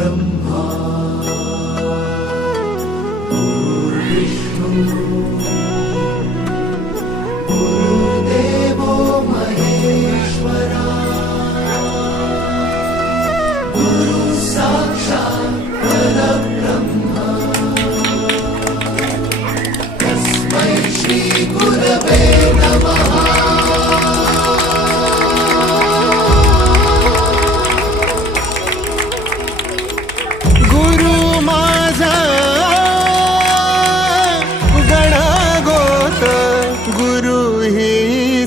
गुरुर्ब्रह्मा गुरुर्विष्णू गुरुदेवो महेश्वरा। गुरु साक्षात् परब्रह्म। तस्मै श्रीगुरवे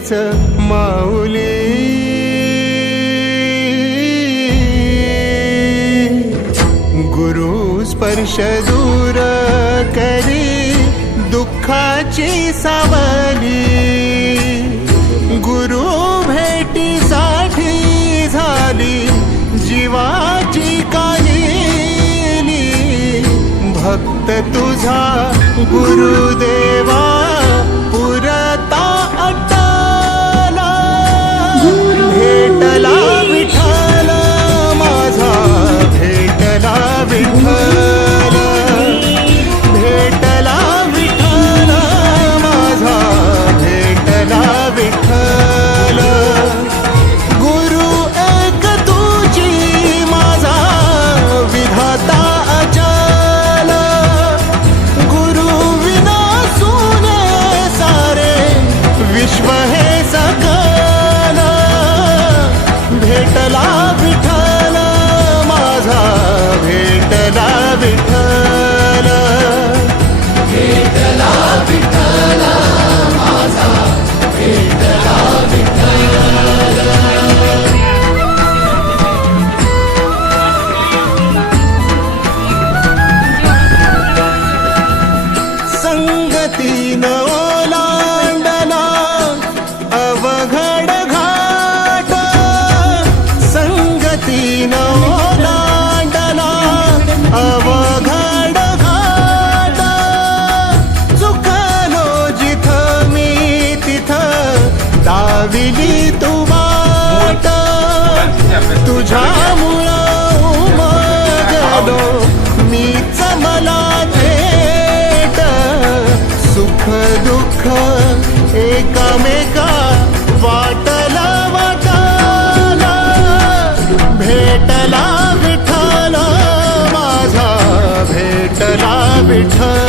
हीच माऊली. गुरु स्पर्श दूर करी दुःखाची सावली. गुरु भेटीसाठी झाली जीवाची काली. भक्त तुझा गुरुदेव हे सकल भेटला विठ्ठल माझा भेटला विठ्ठल. संगतीन ओलांडला विली तू वाट तुझ्यामुळं उमगलो मीच मला थेट. सुख दुःख एकामेका वाटला वाटला भेटला विठ्ठल माझा भेटला विठ्ठल